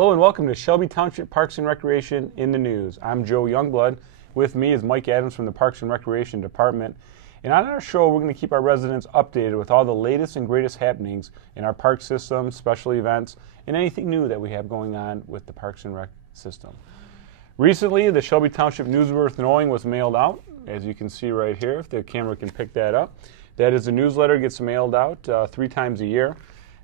Hello and welcome to Shelby Township Parks and Recreation in the News. I'm Joe Youngblood. With me is Mike Adams from the Parks and Recreation Department. And on our show, we're going to keep our residents updated with all the latest and greatest happenings in our park system, special events, and anything new that we have going on with the Parks and Rec system. Recently, the Shelby Township News Worth Knowing was mailed out, as you can see right here, if the camera can pick that up. That is, a newsletter gets mailed out 3 times a year.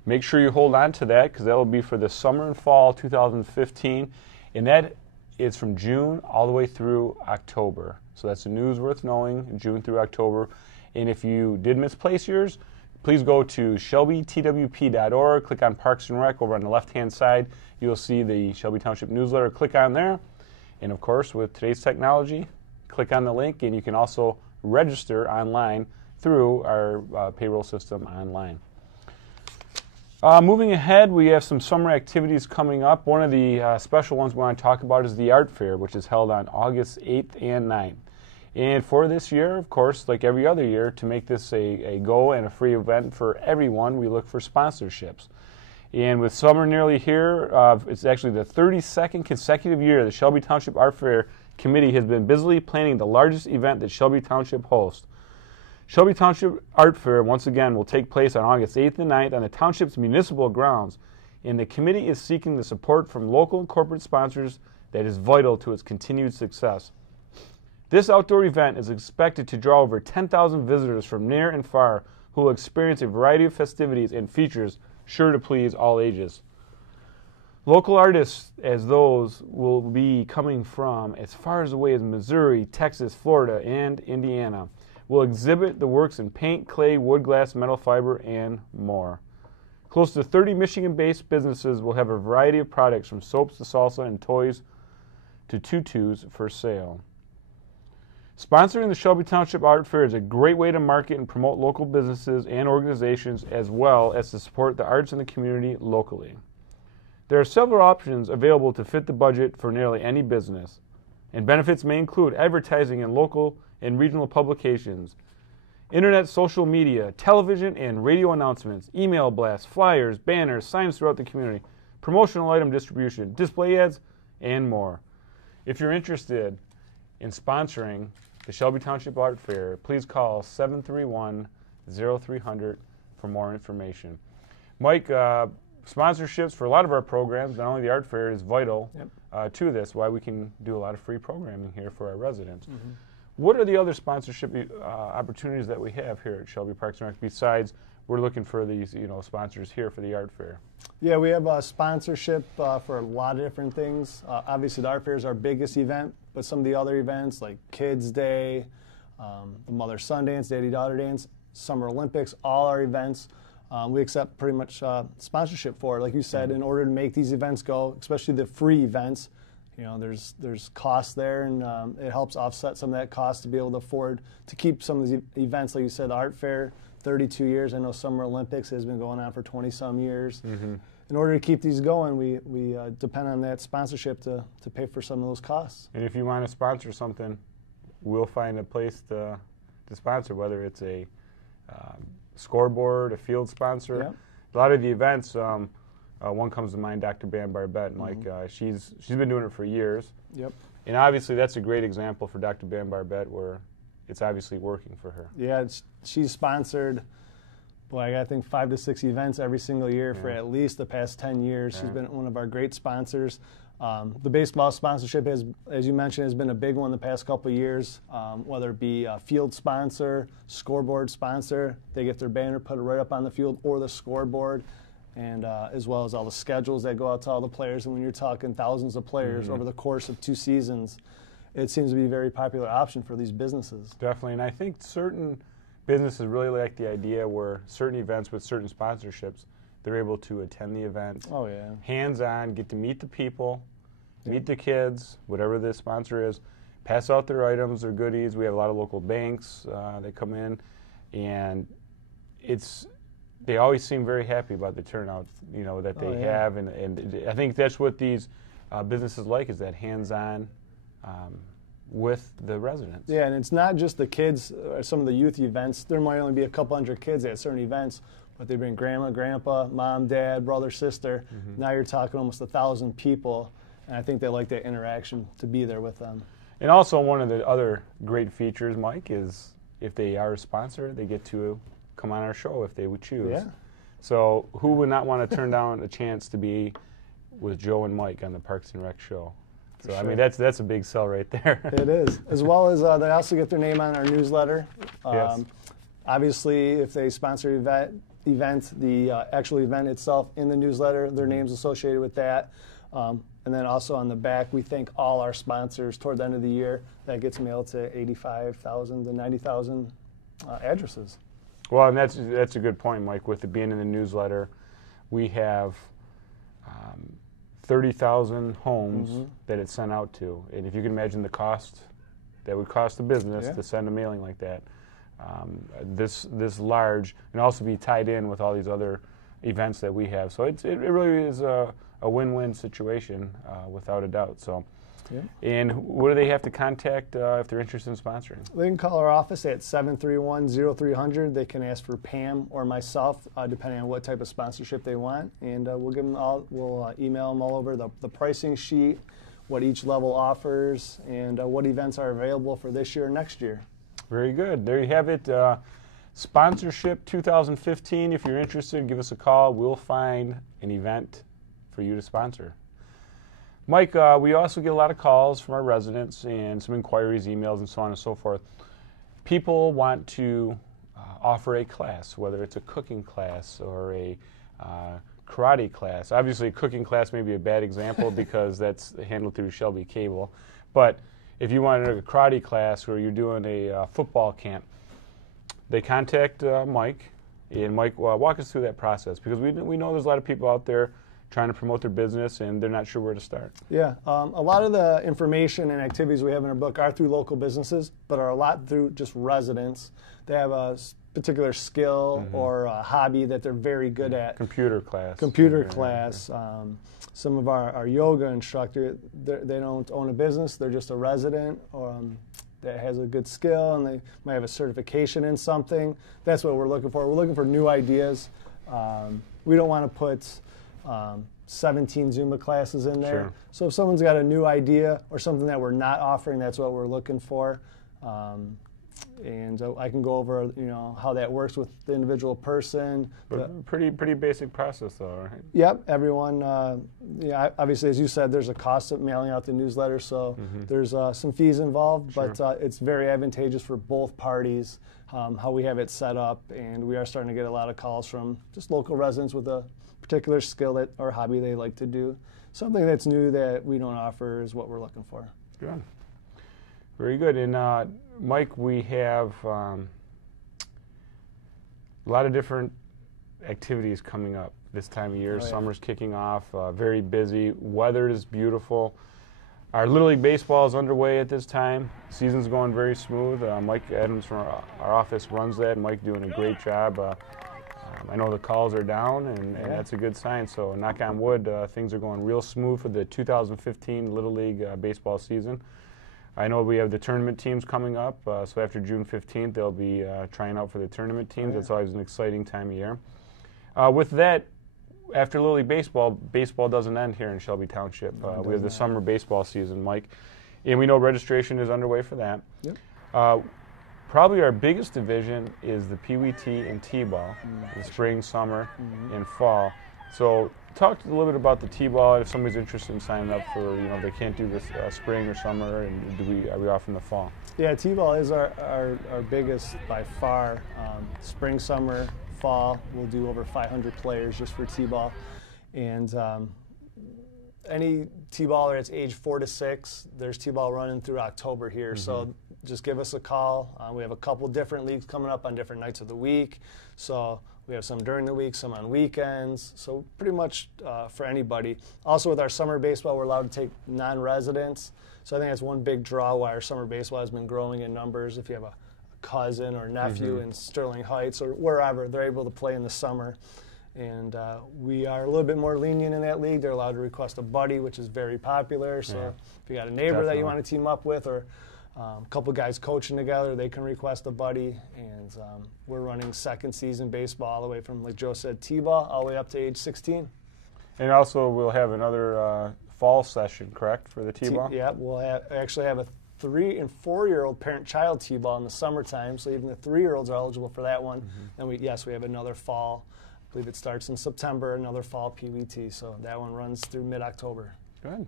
Make sure you hold on to that because that will be for the summer and fall 2015, and that is from June all the way through October. So that's the news worth knowing, June through October. And if you did misplace yours, please go to shelbytwp.org, click on Parks and Rec over on the left-hand side. You'll see the Shelby Township newsletter. Click on there. And of course, with today's technology, click on the link, and you can also register online through our payroll system online. Moving ahead, we have some summer activities coming up. One of the special ones we want to talk about is the Art Fair, which is held on August 8th and 9th. And for this year, of course, like every other year, to make this a go and a free event for everyone, we look for sponsorships. And with summer nearly here, it's actually the 32nd consecutive year the Shelby Township Art Fair Committee has been busily planning the largest event that Shelby Township hosts. Shelby Township Art Fair, once again, will take place on August 8th and 9th on the Township's municipal grounds, and the committee is seeking the support from local and corporate sponsors that is vital to its continued success. This outdoor event is expected to draw over 10,000 visitors from near and far who will experience a variety of festivities and features sure to please all ages. Local artists, as those will be coming from as far away as Missouri, Texas, Florida, and Indiana, will exhibit the works in paint, clay, wood, glass, metal, fiber, and more. Close to 30 Michigan-based businesses will have a variety of products from soaps to salsa and toys to tutus for sale. Sponsoring the Shelby Township Art Fair is a great way to market and promote local businesses and organizations as well as to support the arts in the community locally. There are several options available to fit the budget for nearly any business, and benefits may include advertising in local and regional publications, internet, social media, television and radio announcements, email blasts, flyers, banners, signs throughout the community, promotional item distribution, display ads, and more. If you're interested in sponsoring the Shelby Township Art Fair, please call 731-0300 for more information. Mike, sponsorships for a lot of our programs, not only the art fair, is vital to this, why we can do a lot of free programming here for our residents. Mm-hmm. What are the other sponsorship opportunities that we have here at Shelby Parks and Rec besides we're looking for these sponsors here for the art fair? Yeah, we have a sponsorship for a lot of different things. Obviously, the art fair is our biggest event, but some of the other events like Kids Day, the Mother-Son Dance, Daddy-Daughter Dance, Summer Olympics, all our events, we accept pretty much sponsorship for. Like you said, in order to make these events go, especially the free events, there's costs there, and it helps offset some of that cost to be able to afford to keep some of these events. Like you said, the art fair, 32 years. I know Summer Olympics has been going on for 20-some years. Mm-hmm. In order to keep these going, we depend on that sponsorship to pay for some of those costs. And if you want to sponsor something, we'll find a place to sponsor, whether it's a scoreboard, a field sponsor. Yep. A lot of the events, one comes to mind, Dr. Bam Barbette, Mike. Mm-hmm. She's been doing it for years. Yep. And obviously that's a great example for Dr. Bam Barbette where it's obviously working for her. Yeah, she's sponsored, I think 5 to 6 events every single year for at least the past 10 years. Yeah. She's been one of our great sponsors. The baseball sponsorship, as you mentioned, has been a big one the past couple of years, whether it be a field sponsor, scoreboard sponsor. They get their banner put right up on the field or the scoreboard, and as well as all the schedules that go out to all the players. And when you're talking thousands of players over the course of 2 seasons, it seems to be a very popular option for these businesses. Definitely, and I think certain businesses really like the idea where certain events with certain sponsorships, they're able to attend the event, hands-on, get to meet the people, meet the kids, whatever the sponsor is, pass out their items, their goodies. We have a lot of local banks that come in, and they always seem very happy about the turnout, that they have, and I think that's what these businesses like, is that hands-on with the residents. Yeah, and it's not just the kids, some of the youth events. There might only be a couple hundred kids at certain events, but they bring grandma, grandpa, mom, dad, brother, sister. Now you're talking almost 1,000 people, and I think they like that interaction to be there with them. And also one of the other great features, Mike, is if they are a sponsor, they get to come on our show if they would choose. Yeah. So who would not want to turn down a chance to be with Joe and Mike on the Parks and Rec show? So I mean, that's a big sell right there. It is. As well as they also get their name on our newsletter. Yes. Obviously, if they sponsor event, the actual event itself in the newsletter, their name's associated with that. And then also on the back, we thank all our sponsors toward the end of the year. That gets mailed to 85,000 to 90,000 addresses. Well, and that's a good point, Mike. With it being in the newsletter, we have 30,000 homes that it's sent out to. And if you can imagine the cost that would cost the business to send a mailing like that, this large, and also be tied in with all these other events that we have. So it really is a win-win situation, without a doubt. So, and what do they have to contact if they're interested in sponsoring? They can call our office at 731-0300. They can ask for Pam or myself, depending on what type of sponsorship they want, and we'll give them all. We'll email them all over the pricing sheet, what each level offers, and what events are available for this year and next year. Very good. There you have it. Sponsorship 2015. If you're interested, give us a call. We'll find an event for you to sponsor. Mike, we also get a lot of calls from our residents and some inquiries, emails, and so on and so forth. People want to offer a class, whether it's a cooking class or a karate class. Obviously, a cooking class may be a bad example because that's handled through Shelby Cable. But if you want a karate class or you're doing a football camp, they contact Mike, and Mike, walk us through that process, because we know there's a lot of people out there trying to promote their business and they're not sure where to start. Yeah, a lot of the information and activities we have in our book are through local businesses, but are a lot through just residents. They have a particular skill or a hobby that they're very good at. Computer class. Some of our yoga instructor, they don't own a business, they're just a resident that has a good skill, and they might have a certification in something. That's what we're looking for. We're looking for new ideas. We don't want to put 17 Zumba classes in there. Sure. So if someone's got a new idea or something that we're not offering, that's what we're looking for. And I can go over, how that works with the individual person. But pretty basic process, though, right? Yep, everyone. Obviously, as you said, there's a cost of mailing out the newsletter, so there's some fees involved. Sure. But it's very advantageous for both parties how we have it set up, and we are starting to get a lot of calls from just local residents with a particular skill or hobby they like to do. Something that's new that we don't offer is what we're looking for. Good. Very good. And Mike, we have a lot of different activities coming up this time of year. Summer's kicking off, very busy. Weather is beautiful. Our Little League Baseball is underway at this time. Season's going very smooth. Mike Adams from our office runs that. Mike doing a great job. I know the calls are down, and that's a good sign. So knock on wood, things are going real smooth for the 2015 Little League baseball season. I know we have the tournament teams coming up, so after June 15th, they'll be trying out for the tournament teams. That's always an exciting time of year. With that, after Little League Baseball, baseball doesn't end here in Shelby Township. We have the summer baseball season, Mike, and we know registration is underway for that. Yep. Probably our biggest division is the Pee Wee T and T-ball, the spring, summer, and fall. So talk a little bit about the T-ball, if somebody's interested in signing up for, if they can't do this spring or summer, and are we off in the fall? Yeah, T-ball is our biggest by far. Spring, summer, fall, we'll do over 500 players just for T-ball. And any T-baller that's age 4 to 6, there's T-ball running through October here. So just give us a call. We have a couple different leagues coming up on different nights of the week. So we have some during the week, some on weekends. So pretty much for anybody. Also with our summer baseball, we're allowed to take non-residents. So I think that's one big draw why our summer baseball has been growing in numbers. If you have a cousin or nephew in Sterling Heights or wherever, they're able to play in the summer. And we are a little bit more lenient in that league. They're allowed to request a buddy, which is very popular. So if you got a neighbor that you want to team up with, or A couple guys coaching together, they can request a buddy, and we're running second season baseball all the way from, like Joe said, T-ball all the way up to age 16. And also we'll have another fall session, correct, for the T-ball? Yeah, we'll actually have a 3- and 4-year-old parent-child T-ball in the summertime, so even the 3-year-olds are eligible for that one. And we have another fall. I believe it starts in September, another fall PWT, so that one runs through mid-October. Good.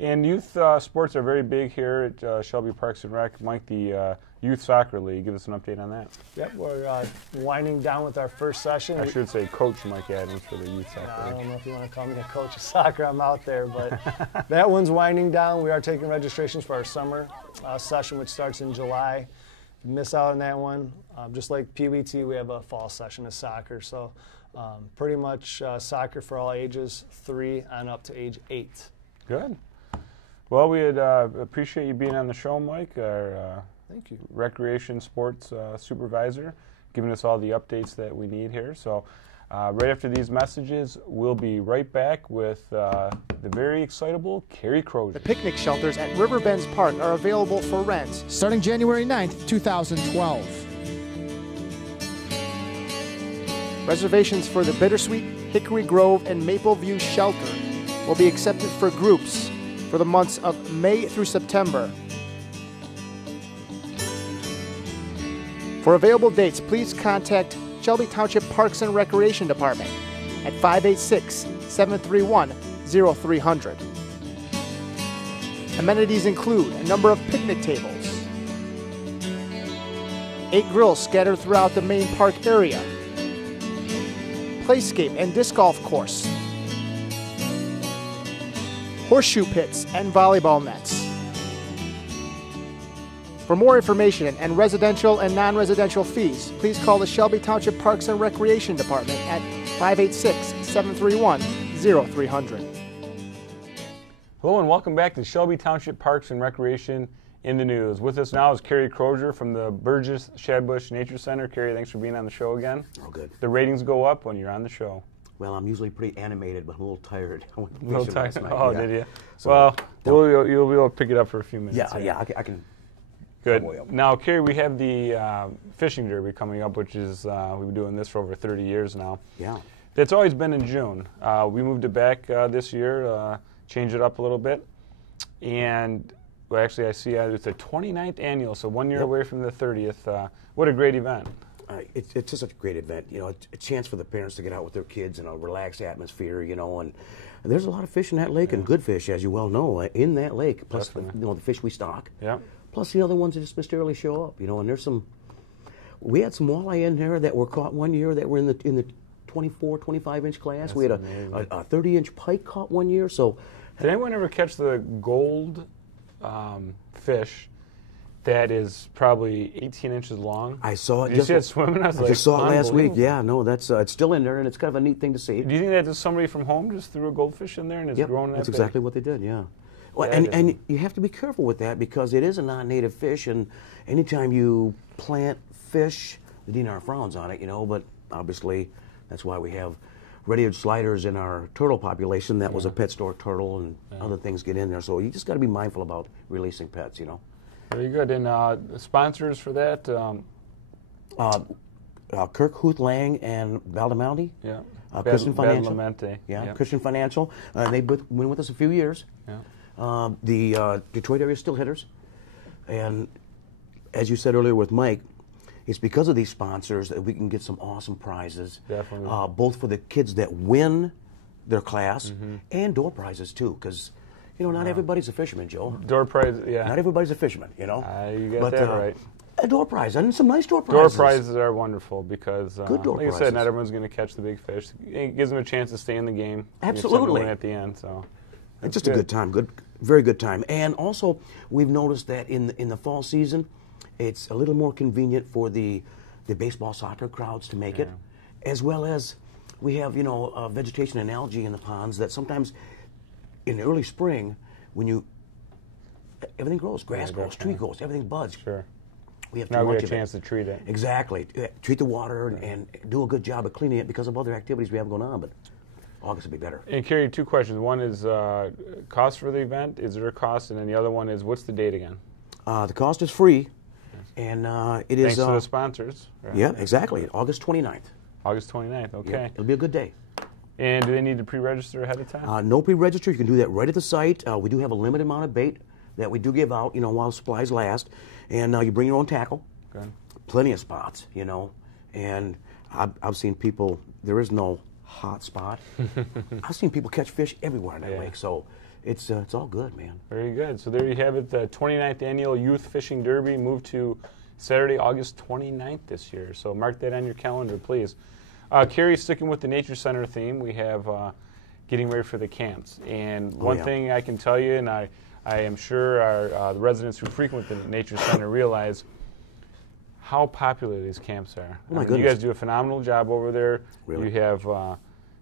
And youth sports are very big here at Shelby Parks and Rec. Mike, the Youth Soccer League, give us an update on that. Yep, we're winding down with our first session. I should say Coach Mike Adams for the Youth Soccer League. I don't know if you want to call me a coach of soccer, I'm out there, but that one's winding down. We are taking registrations for our summer session, which starts in July. If you miss out on that one, just like PWT, we have a fall session of soccer. So pretty much soccer for all ages, 3 on up to age 8. Good. Well, we'd appreciate you being on the show, Mike, our Thank you. recreation sports supervisor, giving us all the updates that we need here. So right after these messages, we'll be right back with the very excitable Carrie Crozier. The picnic shelters at Riverbends Park are available for rent starting January 9th, 2012. Reservations for the Bittersweet, Hickory Grove, and Maple View shelter will be accepted for groups for the months of May through September. For available dates, please contact Shelby Township Parks and Recreation Department at 586-731-0300. Amenities include a number of picnic tables, 8 grills scattered throughout the main park area, playscape and disc golf course, horseshoe pits, and volleyball nets. For more information and residential and non-residential fees, please call the Shelby Township Parks and Recreation Department at 586-731-0300. Hello and welcome back to Shelby Township Parks and Recreation in the News. With us now is Carrie Crozier from the Burgess Shadbush Nature Center. Carrie, thanks for being on the show again. Oh, good. The ratings go up when you're on the show. Well, I'm usually pretty animated, but I'm a little tired. I went A little fishing tired. last night, Oh, yeah. did you? So, well, you'll be able to pick it up for a few minutes. Yeah, here. yeah, I can. Good. Way up. Now, Carrie, we have the fishing derby coming up, which is we've been doing this for over 30 years now. Yeah. It's always been in June. We moved it back this year, changed it up a little bit, and well, actually, I see it's the 29th annual, so 1 year away from the 30th. What a great event! It's just such a great event. You know, it's a chance for the parents to get out with their kids in a relaxed atmosphere. You know, and there's a lot of fish in that lake, and good fish, as you well know, in that lake. Plus, the fish we stock. Yeah. Plus the other ones that just mysteriously show up. You know, and there's some. We had some walleye in there that were caught one year that were in the 24, 25 inch class. We had a 30-inch pike caught one year. So, did anyone ever catch the gold fish that is probably 18 inches long? I saw it. Did you see it swimming? I just saw it last week. Yeah, no, that's it's still in there, and it's kind of a neat thing to see. Do you think that just somebody from home just threw a goldfish in there and it's grown that that's big? exactly what they did. Yeah. Well, and you have to be careful with that because it is a non-native fish, and anytime you plant fish, the DNR frowns on it, you know. But obviously, that's why we have red-eared sliders in our turtle population. That was a pet store turtle, and other things get in there. So you just got to be mindful about releasing pets, you know. Very good. And sponsors for that? Kirk Huth Lang and Valdemonte. Yeah. Christian Financial. Badlamente. Yeah, Christian Financial. They've been with us a few years. Yeah. The Detroit area still hitters. And as you said earlier with Mike, it's because of these sponsors that we can get some awesome prizes. Definitely. Both for the kids that win their class and door prizes too, because you know not everybody's a fisherman, Joe. Door prize, yeah. Not everybody's a fisherman, you know. You got that right. A door prize, and some nice door prizes. Door prizes are wonderful because, Good door like I prizes. said, not everyone's going to catch the big fish. It gives them a chance to stay in the game. Absolutely. At the end, so It's just a good time, very good time. And also, we've noticed that in the fall season, it's a little more convenient for the baseball, soccer crowds to make it, as well as we have vegetation and algae in the ponds that sometimes in the early spring, when everything grows, grass grows, tree grows, everything buds. Sure. We have too Now we much have of a chance it. to treat it. Exactly. Treat the water and do a good job of cleaning it because of other activities we have going on. But August will be better. And Carrie, 2 questions. One is cost for the event. Is there a cost? And then the other one is, what's the date again? The cost is free, and it is. Thanks to the sponsors. Right? Yeah, exactly. August 29th. August 29th, okay. Yeah, it'll be a good day. And do they need to pre-register ahead of time? No pre-register. You can do that right at the site. We do have a limited amount of bait that we do give out, while supplies last. And you bring your own tackle. Good. Plenty of spots, And I've seen people, there is no hot spot. I've seen people catch fish everywhere in that lake. So it's all good, man. Very good. So there you have it, the 29th Annual Youth Fishing Derby moved to Saturday, August 29th this year. So mark that on your calendar, please. Carrie, sticking with the Nature Center theme, we have getting ready for the camps. And one thing I can tell you, and I am sure our the residents who frequent the Nature Center realize how popular these camps are. Oh my goodness. You guys do a phenomenal job over there. Really? You have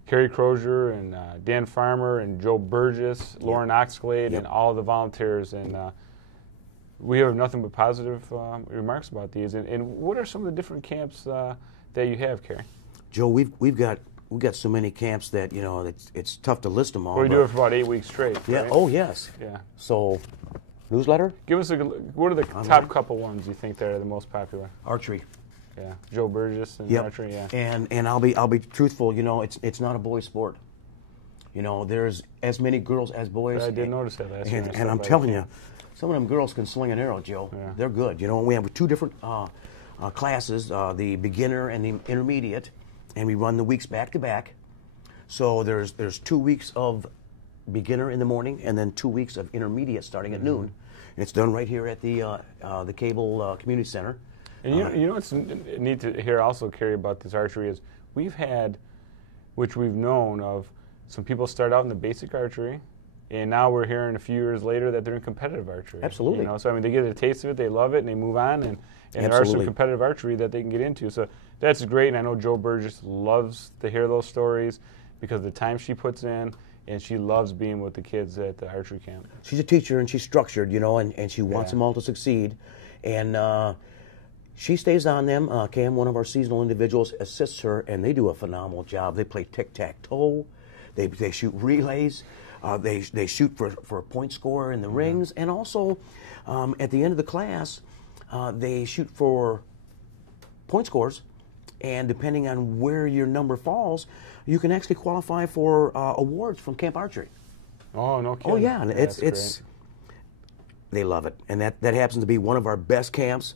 Carrie Crozier and Dan Farmer and Joe Burgess, Lauren Oxglade, and all the volunteers. And we have nothing but positive remarks about these. And what are some of the different camps that you have, Carrie? Joe, we've got so many camps that it's tough to list them all. Well, we do it for about 8 weeks straight. Yeah. Right? Oh yes. Yeah. So, newsletter. Give us what are the top couple ones you think that are the most popular? Archery. Yeah. Joe Burgess and archery. Yeah. And I'll be truthful. It's not a boys' sport. There's as many girls as boys. I did notice that last year. And I'm telling you, some of them girls can sling an arrow, Joe. Yeah. They're good. We have two different classes, the beginner and the intermediate, and we run the weeks back to back. So there's 2 weeks of beginner in the morning, and then 2 weeks of intermediate starting at noon. And it's done right here at the Cable Community Center. And what's neat to hear also, Carrie, about this archery is we've had, which we've known of, some people start out in the basic archery, and now we're hearing a few years later that they're in competitive archery. Absolutely. So they get a taste of it, they love it, and they move on, and there are some competitive archery that they can get into. So that's great, and I know Joe Burgess loves to hear those stories because of the time she puts in, and she loves being with the kids at the archery camp. She's a teacher, and she's structured, and she wants them all to succeed. And she stays on them. Cam, one of our seasonal individuals, assists her, and they do a phenomenal job. They play tic-tac-toe. They shoot relays. They shoot for a point score in the rings. And also, at the end of the class, they shoot for point scores. And depending on where your number falls, you can actually qualify for awards from Camp Archery. Oh, no kidding. Oh, yeah. And it's they love it. And that happens to be one of our best camps.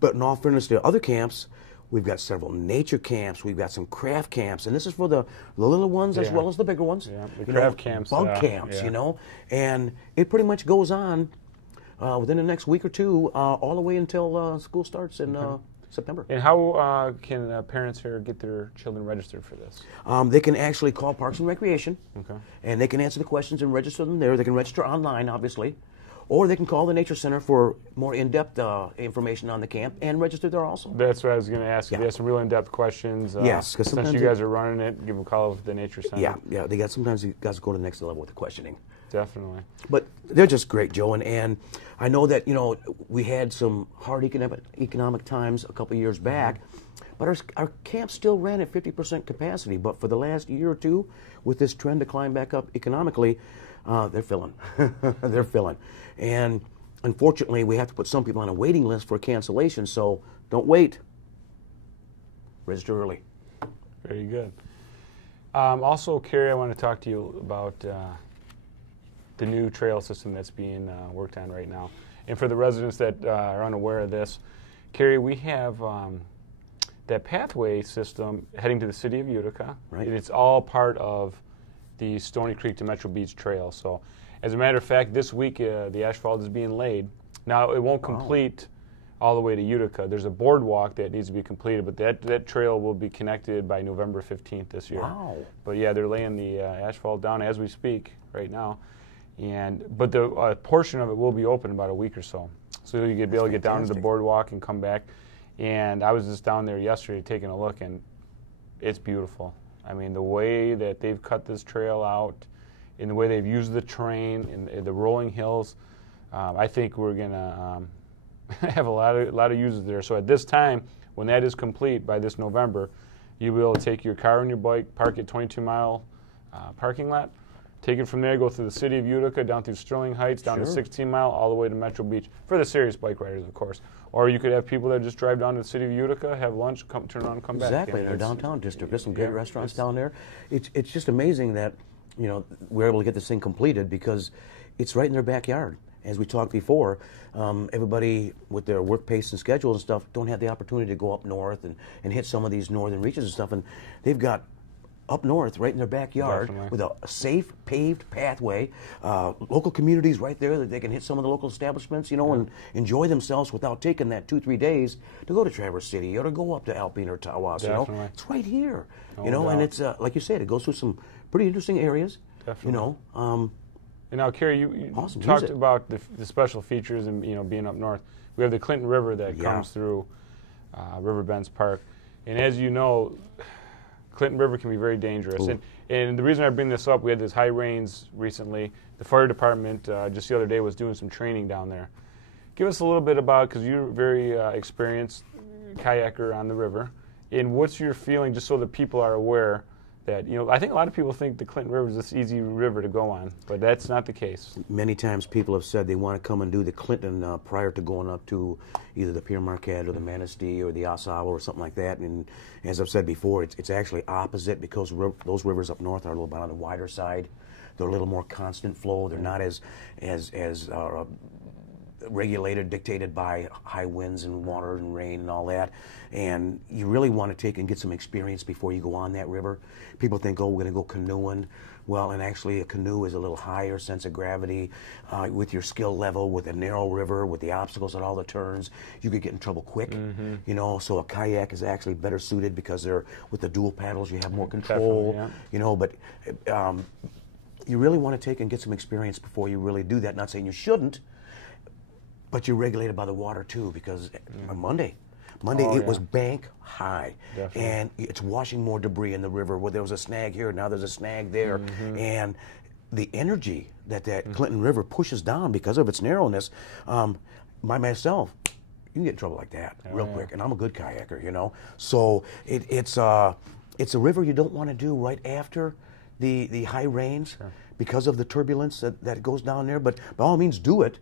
But in all fairness to other camps, we've got several nature camps. We've got some craft camps. And this is for the little ones as well as the bigger ones. Yeah, the craft camps. Bug camps, And it pretty much goes on within the next week or two, all the way until school starts in September. And how can parents here get their children registered for this? They can actually call Parks and Recreation, Okay. and they can answer the questions and register them there. They can register online, obviously, or they can call the Nature Center for more in-depth information on the camp and register there also. That's what I was going to ask. If you have some real in-depth questions, yes, because since you guys are running it, give them a call at the Nature Center. Yeah. Sometimes you guys go to the next level with the questioning. Definitely. But they're just great, Joe, and I know that we had some hard economic times a couple of years back, but our camp still ran at 50% capacity. But for the last year or two, with this trend to climb back up economically, they're filling. They're filling, and unfortunately, we have to put some people on a waiting list for cancellation. So don't wait. Register early. Very good. Also, Carrie, I want to talk to you about the new trail system that's being worked on right now. And for the residents that are unaware of this, Carrie, we have that pathway system heading to the city of Utica. Right. It's all part of the Stony Creek to Metro Beach Trail. So, as a matter of fact, this week the asphalt is being laid. Now, it won't complete all the way to Utica. There's a boardwalk that needs to be completed, but that trail will be connected by November 15th this year. Wow. But yeah, they're laying the asphalt down as we speak right now. But the portion of it will be open in about a week or so. So you'll be able to get down to the boardwalk and come back. And I was just down there yesterday taking a look, and it's beautiful. I mean, the way that they've cut this trail out, and the way they've used the terrain and the rolling hills, I think we're going to have a lot of users there. So at this time, when that is complete by this November, you'll be able to take your car and your bike, park at 22 Mile parking lot, Take it from there, go through the city of Utica, down through Sterling Heights, down to 16 Mile, all the way to Metro Beach, for the serious bike riders, of course. Or you could have people that just drive down to the city of Utica, have lunch, turn around, and come back. Exactly, in our downtown district. There's some great restaurants down there. It's just amazing that, we're able to get this thing completed because it's right in their backyard. As we talked before, everybody with their work pace and schedules and stuff don't have the opportunity to go up north and hit some of these northern reaches and stuff, and they've got up north, right in their backyard, with a safe, paved pathway, local communities right there that they can hit some of the local establishments, and enjoy themselves without taking that 2-3 days to go to Traverse City or to go up to Alpine or Tawas. It's right here, and it's like you said, it goes through some pretty interesting areas. Definitely. And now, Kerry, you talked about the special features and being up north. We have the Clinton River that comes through Riverbends Park, and as you know, Clinton River can be very dangerous. And the reason I bring this up, we had this high rains recently. The fire department just the other day was doing some training down there. Give us a little bit about, because you're a very experienced kayaker on the river, and what's your feeling, just so that people are aware that, I think a lot of people think the Clinton River is this easy river to go on, but that's not the case. Many times people have said they want to come and do the Clinton prior to going up to either the Pierre Marquette or the Manistee or the Ossawa or something like that. And as I've said before, it's actually opposite, because those rivers up north are a little bit on the wider side. They're a little more constant flow. They're not as regulated, dictated by high winds and water and rain and all that. And you really want to take and get some experience before you go on that river. People think, oh, we're going to go canoeing. Well, and actually a canoe is a little higher sense of gravity with your skill level, with a narrow river, with the obstacles and all the turns. You could get in trouble quick, so a kayak is actually better suited because they're with the dual paddles, you have more control, but you really want to take and get some experience before you really do that. Not saying you shouldn't, but you're regulated by the water too, because on Monday it was bank high. Definitely. And it's washing more debris in the river. Where there was a snag here, now there's a snag there. And the energy that Clinton River pushes down because of its narrowness, by myself, you can get in trouble like that real quick. And I'm a good kayaker, So it's a river you don't want to do right after the high rains because of the turbulence that goes down there. But by all means, do it.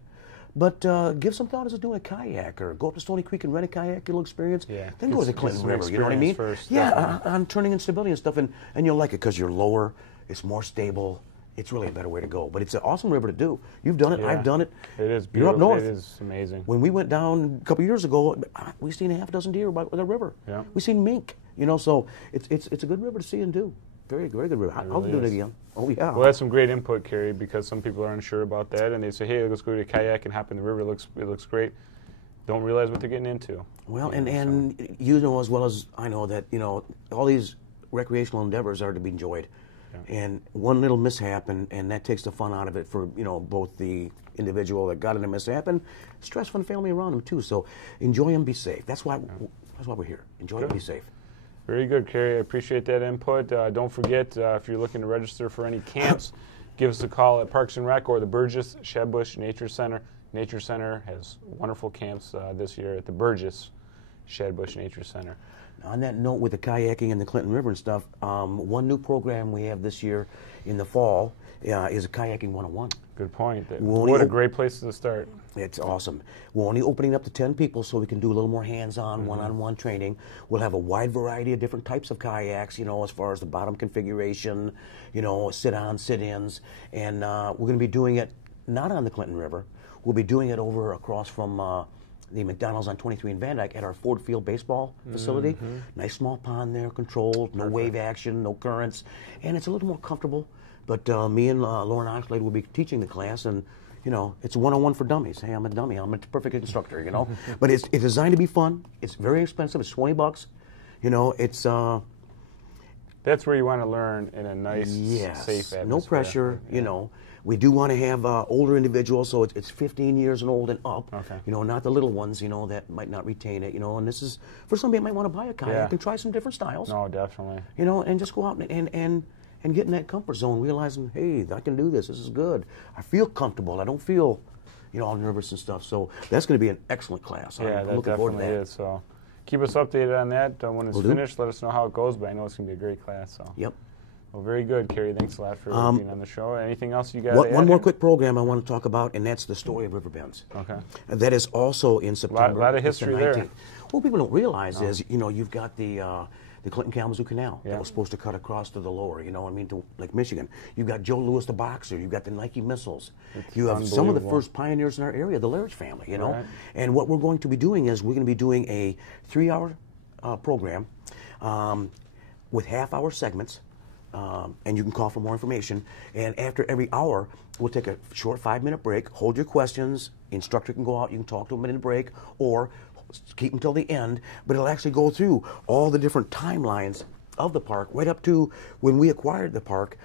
But give some thought as to doing a kayak, or go up to Stony Creek and rent a kayak, get a little experience. Then go to the Clinton River, you know what I mean? First, on turning and stability and stuff, and you'll like it because you're lower, it's more stable. It's really a better way to go. But it's an awesome river to do. You've done it, I've done it. It is beautiful. You're up north. It is amazing. When we went down a couple of years ago, we seen a half dozen deer by the river. We seen mink, so it's a good river to see and do. Very, very good river. I'll do it again. Oh, yeah. Well, that's some great input, Kerry, because some people are unsure about that, and they say, hey, let's go to a kayak and hop in the river. It looks great. Don't realize what they're getting into. Well, and you know as well as I know that, all these recreational endeavors are to be enjoyed. And one little mishap, and that takes the fun out of it for, both the individual that got in a mishap and stress for the family around them, too. So enjoy and be safe. That's why we're here. Enjoy and be safe. Very good, Kerry. I appreciate that input. Don't forget, if you're looking to register for any camps, give us a call at Parks and Rec or the Burgess Shedbush Nature Center. Nature Center has wonderful camps this year at the Burgess Shedbush Nature Center. On that note, with the kayaking and the Clinton River and stuff, one new program we have this year in the fall is a kayaking 101. Good point. What a great place to start. It's awesome. We're only opening up to 10 people so we can do a little more hands-on, one-on-one training. We'll have a wide variety of different types of kayaks, as far as the bottom configuration, sit-on, sit-ins. And we're going to be doing it not on the Clinton River. We'll be doing it over across from the McDonald's on 23 in Van Dyke at our Ford Field baseball facility. Nice small pond there, controlled, no wave action, no currents, and it's a little more comfortable. But me and Lauren Oxlade will be teaching the class, and it's a 101 for dummies. Hey, I'm a dummy. I'm a perfect instructor. But it's designed to be fun. It's very expensive. It's $20. It's. That's where you want to learn in a nice, safe atmosphere. No pressure. We do want to have older individuals, so it's 15 years and old and up. Not the little ones, that might not retain it. And this is for somebody that might want to buy a kayak and try some different styles. No, definitely. And just go out and get in that comfort zone, realizing, hey, I can do this. This is good. I feel comfortable. I don't feel, all nervous and stuff. So that's going to be an excellent class. I'm looking forward to that. Is. So keep us updated on that. When it's finished, let us know how it goes. But I know it's going to be a great class. So. Yep. Well, very good, Kerry. Thanks a lot for being on the show. Anything else you got? One more quick program I want to talk about, and that's the Story of River Bends. Okay. That is also in September. A lot of It's the history there. 19th. What people don't realize is, you've got the Clinton Kalamazoo Canal Yeah. that was supposed to cut across to the lower, to Lake Michigan. You've got Joe Louis the boxer. You've got the Nike missiles. You have some of the first pioneers in our area, the Laird family, Right. And what we're going to be doing is we're going to be doing a 3-hour program with half-hour segments. And you can call for more information. And after every hour, we'll take a short 5-minute break, hold your questions, instructor can go out, you can talk to them in a break, or keep them till the end, but it'll actually go through all the different timelines of the park, right up to when we acquired the park,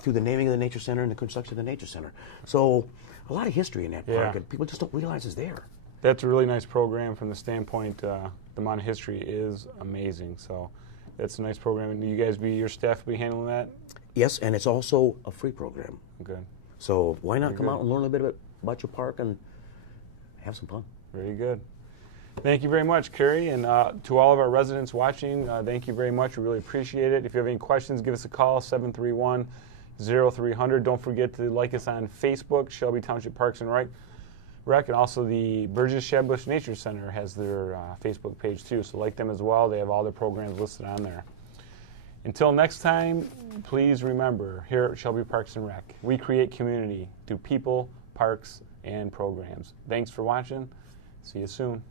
through the naming of the Nature Center and the construction of the Nature Center. So a lot of history in that park, and people just don't realize it's there. That's a really nice program from the standpoint, the amount of history is amazing. So that's a nice program. And your staff will be handling that? Yes, and it's also a free program. Good. So why not Very come good. out and learn a bit about your park and have some fun. Very good. Thank you very much, Kerry. And to all of our residents watching, thank you very much. We really appreciate it. If you have any questions, give us a call, 731-0300. Don't forget to like us on Facebook, Shelby Township Parks and Rec. And also the Burgess Shadbush Nature Center has their Facebook page too, so like them as well. They have all their programs listed on there. Until next time, please remember, here at Shelby Parks and Rec, we create community through people, parks, and programs. Thanks for watching. See you soon.